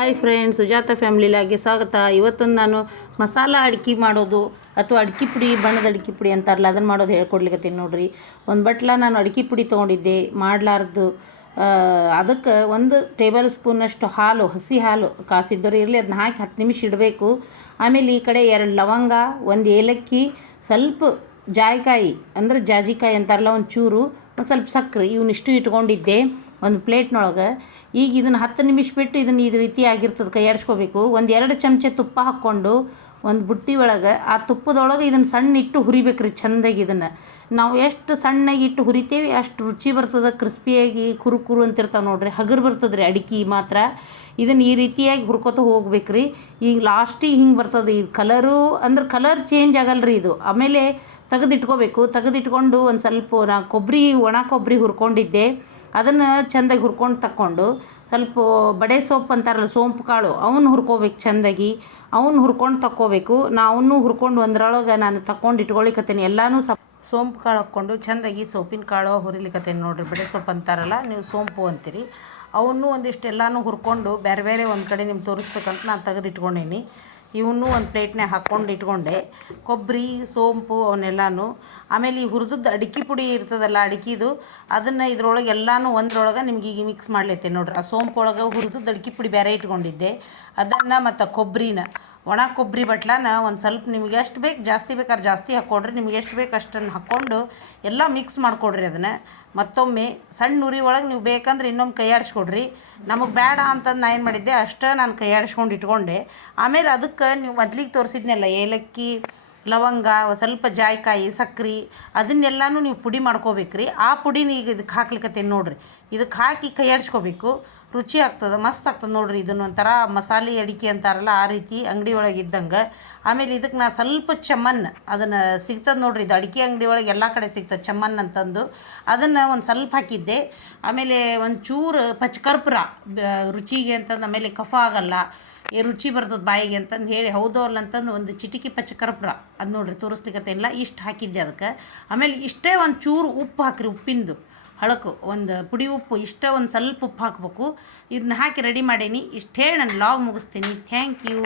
Hi friends, Sujata ಫ್ಯಾಮಿಲಿಲಾಗೆ ಸ್ವಾಗತ. ಇವತ್ತೊಂದು ನಾನು ಮಸಾಲ ಅಡಿಕೆ ಮಾಡೋದು ಅಥವಾ ಅಡಿಕೆ ಪುಡಿ, ಬಣ್ಣದ ಅಡಿಕೆ ಪುಡಿ ಅಂತಾರಲ್ಲ, ಅದನ್ನು ಮಾಡೋದು ಹೇಳ್ಕೊಡ್ಲಿಕ್ಕತ್ತೀನಿ ನೋಡಿರಿ. ಒಂದು ಬಟ್ಲ ನಾನು ಅಡಿಕೆ ಪುಡಿ ತೊಗೊಂಡಿದ್ದೆ ಮಾಡಲಾರ್ದು. ಅದಕ್ಕೆ 1 ಟೇಬಲ್ ಸ್ಪೂನಷ್ಟು ಹಾಲು, ಹಸಿ ಹಾಲು ಕಾಸಿದ್ದರೂ ಇರಲಿ, ಅದನ್ನ ಹಾಕಿ 10 ನಿಮಿಷ ಇಡಬೇಕು. ಆಮೇಲೆ ಈ ಕಡೆ 2 ಲವಂಗ, 1 ಏಲಕ್ಕಿ, ಸ್ವಲ್ಪ ಜಾಯಿಕಾಯಿ ಅಂದರೆ ಜಾಜಿಕಾಯಿ ಅಂತಾರಲ್ಲ, ಒಂದು ಚೂರು, ಒಂದು ಸ್ವಲ್ಪ ಸಕ್ಕರೆ, ಇವನ್ನಿಷ್ಟು ಇಟ್ಕೊಂಡಿದ್ದೆ ಒಂದು ಪ್ಲೇಟ್ನೊಳಗೆ. ಈಗ ಇದನ್ನು 10 ನಿಮಿಷ ಬಿಟ್ಟು ಇದನ್ನು ಈ ರೀತಿ ಆಗಿರ್ತದೆ, ಕೈ ಆಡಿಸ್ಕೋಬೇಕು. 1-2 ಚಮಚ ತುಪ್ಪ ಹಾಕ್ಕೊಂಡು ಒಂದು ಬುಟ್ಟಿ ಒಳಗೆ, ಆ ತುಪ್ಪದೊಳಗೆ ಇದನ್ನು ಸಣ್ಣ ಇಟ್ಟು ಹುರಿಬೇಕ್ರಿ ಚೆಂದಾಗಿ. ಇದನ್ನು ನಾವು ಎಷ್ಟು ಸಣ್ಣಗೆ ಇಟ್ಟು ಹುರಿತೇವೆ ಅಷ್ಟು ರುಚಿ ಬರ್ತದೆ, ಕ್ರಿಸ್ಪಿಯಾಗಿ ಕುರು ಅಂತಿರ್ತಾವೆ ನೋಡ್ರಿ, ಹಗರು ಬರ್ತದೆ ರೀ ಅಡಿಕೆ ಮಾತ್ರ. ಇದನ್ನು ಈ ರೀತಿಯಾಗಿ ಹುರ್ಕೋತ ಹೋಗ್ಬೇಕ್ರಿ. ಈಗ ಲಾಸ್ಟಿಗೆ ಹಿಂಗೆ ಬರ್ತದೆ. ಈ ಕಲರು ಅಂದ್ರೆ ಕಲರ್ ಚೇಂಜ್ ಆಗಲ್ರಿ ಇದು. ಆಮೇಲೆ ತೆಗೆದಿಟ್ಕೋಬೇಕು. ತೆಗೆದಿಟ್ಕೊಂಡು ಒಂದು ಸ್ವಲ್ಪ ಒಣ ಕೊಬ್ಬರಿ ಹುರ್ಕೊಂಡಿದ್ದೆ, ಅದನ್ನು ಚೆಂದಾಗಿ ಹುರ್ಕೊಂಡು ತಕ್ಕೊಂಡು, ಸ್ವಲ್ಪ ಬಡೆ ಸೊಪ್ಪು ಅಂತಾರಲ್ಲ, ಸೋಂಪು ಕಾಳು, ಅವನ್ನ ಹುರ್ಕೋಬೇಕು ಚೆಂದಾಗಿ. ಅವನ್ನ ಹುರ್ಕೊಂಡು ತಕ್ಕೋಬೇಕು. ಅವನ್ನೂ ಹುರ್ಕೊಂಡು ಒಂದ್ರೊಳಗೆ ನಾನು ತಕ್ಕೊಂಡು ಇಟ್ಕೊಳಿಕತ್ತೇನೆ. ಎಲ್ಲನೂ ಸೋಂಪು ಕಾಳು ಹಾಕ್ಕೊಂಡು ಚೆಂದಾಗಿ ಸೊಪ್ಪಿನ ಕಾಳು ಹುರಿಲಿಕತ್ತೇನೆ ನೋಡಿರಿ. ಬಡೆ ಸೊಪ್ಪು ಅಂತಾರಲ್ಲ, ನೀವು ಸೋಂಪು ಅಂತೀರಿ. ಅವನ್ನೂ ಒಂದಿಷ್ಟು ಎಲ್ಲನೂ ಹುರ್ಕೊಂಡು ಬೇರೆ ಬೇರೆ ಒಂದು ಕಡೆ ನಿಮ್ಗೆ ತೋರಿಸ್ಬೇಕಂತ ನಾನು ತೆಗೆದಿಟ್ಕೊಂಡೀನಿ. ಇವನ್ನೂ ಒಂದು ಪ್ಲೇಟ್ನಾಗ ಹಾಕ್ಕೊಂಡು ಇಟ್ಕೊಂಡೆ, ಕೊಬ್ಬರಿ, ಸೋಂಪು ಅವನ್ನೆಲ್ಲನೂ. ಆಮೇಲೆ ಈ ಹುರಿದದ್ದು ಅಡಿಕೆ ಪುಡಿ ಇರ್ತದಲ್ಲ, ಅಡಿಕೆದು, ಅದನ್ನು ಇದ್ರೊಳಗೆ ಎಲ್ಲನೂ ಒಂದ್ರೊಳಗೆ ನಿಮ್ಗೆ ಈಗ ಮಿಕ್ಸ್ ಮಾಡ್ಲೈತೆ ನೋಡ್ರಿ. ಆ ಸೋಂಪು ಒಳಗೆ ಹುರಿದದ್ದು ಅಡಿಕೆ ಪುಡಿ ಬೇರೆ ಇಟ್ಕೊಂಡಿದ್ದೆ, ಅದನ್ನು ಮತ್ತು ಕೊಬ್ಬರಿನ, ಒಣ ಕೊಬ್ಬರಿ ಬಟ್ಲನ ಒಂದು ಸ್ವಲ್ಪ ನಿಮಗೆ ಎಷ್ಟು ಬೇಕು, ಜಾಸ್ತಿ ಬೇಕಾದ್ರೆ ಜಾಸ್ತಿ ಹಾಕ್ಕೊಡ್ರಿ, ನಿಮಗೆ ಎಷ್ಟು ಬೇಕು ಅಷ್ಟನ್ನು ಹಾಕ್ಕೊಂಡು ಎಲ್ಲ ಮಿಕ್ಸ್ ಮಾಡಿಕೊಡ್ರಿ. ಅದನ್ನು ಮತ್ತೊಮ್ಮೆ ಸಣ್ಣ ಉರಿ ಒಳಗೆ ನೀವು ಬೇಕಂದ್ರೆ ಇನ್ನೊಮ್ಮೆ ಕೈ ಆಡಿಸ್ಕೊಡ್ರಿ. ನಮಗೆ ಬೇಡ ಅಂತಂದು ನಾನು ಏನು ಮಾಡಿದ್ದೆ, ಅಷ್ಟೇ ನಾನು ಕೈ ಆಡಿಸ್ಕೊಂಡು ಇಟ್ಕೊಂಡೆ. ಆಮೇಲೆ ಅದಕ್ಕೆ ನೀವು ಮೊದ್ಲಿಗೆ ತೋರಿಸಿದ್ನಲ್ಲ, ಏಲಕ್ಕಿ, ಲವಂಗ, ಸ್ವಲ್ಪ ಜಾಯಿಕಾಯಿ, ಸಕ್ರೆ, ಅದನ್ನೆಲ್ಲನೂ ನೀವು ಪುಡಿ ಮಾಡ್ಕೋಬೇಕ್ರಿ. ಆ ಪುಡಿನ ಈಗ ಇದಕ್ಕೆ ಹಾಕ್ಲಿಕ್ಕತ್ತೇನೆ ನೋಡಿರಿ. ಇದಕ್ಕೆ ಹಾಕಿ ಕೈ ಆಡಿಸ್ಕೋಬೇಕು. ರುಚಿ ಆಗ್ತದೆ, ಮಸ್ತ್ ಆಗ್ತದೆ ನೋಡಿರಿ. ಇದನ್ನು ಒಂಥರ ಮಸಾಲೆ ಅಡಿಕೆ ಅಂತಾರಲ್ಲ, ಆ ರೀತಿ ಅಂಗಡಿ ಒಳಗೆ ಇದ್ದಂಗೆ. ಆಮೇಲೆ ಇದಕ್ಕೆ ನಾ ಸ್ವಲ್ಪ ಚಮ್ಮನ್, ಅದನ್ನು ಸಿಗ್ತದೆ ನೋಡಿರಿ, ಇದು ಅಡಿಕೆ ಅಂಗಡಿ ಒಳಗೆ ಎಲ್ಲ ಕಡೆ ಸಿಗ್ತದೆ ಚಮ್ಮನ್ ಅಂತಂದು, ಅದನ್ನು ಒಂದು ಸ್ವಲ್ಪ ಹಾಕಿದ್ದೆ. ಆಮೇಲೆ ಒಂದು ಚೂರು ಪಚ್ಕರ್ಪೂರ ರುಚಿಗೆ ಅಂತಂದು, ಆಮೇಲೆ ಕಫ ಆಗಲ್ಲ, ರುಚಿ ಬರ್ತದೆ ಬಾಯಿಗೆ ಅಂತಂದು ಹೇಳಿ, ಹೌದೋ ಅಲ್ಲ ಅಂತಂದು ಒಂದು ಚಿಟಿಕಿ ಪಚ್ಚಕರ್ಪೂರ, ಅದು ನೋಡಿರಿ ತೋರಿಸ್ಲಿಕ್ಕತ್ತೇನಿಲ್ಲ, ಇಷ್ಟು ಹಾಕಿದ್ದೆ ಅದಕ್ಕೆ. ಆಮೇಲೆ ಇಷ್ಟೇ ಒಂದು ಚೂರು ಉಪ್ಪು ಹಾಕಿರಿ, ಉಪ್ಪಿಂದು ಹಳಕು ಒಂದು ಪುಡಿ ಉಪ್ಪು, ಇಷ್ಟೇ ಒಂದು ಸ್ವಲ್ಪ ಉಪ್ಪು ಹಾಕ್ಬೇಕು. ಇದನ್ನ ಹಾಕಿ ರೆಡಿ ಮಾಡೀನಿ. ಇಷ್ಟು ಹೇಳಿ ನಾನು ಲಾಗ್ ಮುಗಿಸ್ತೀನಿ. Thank you.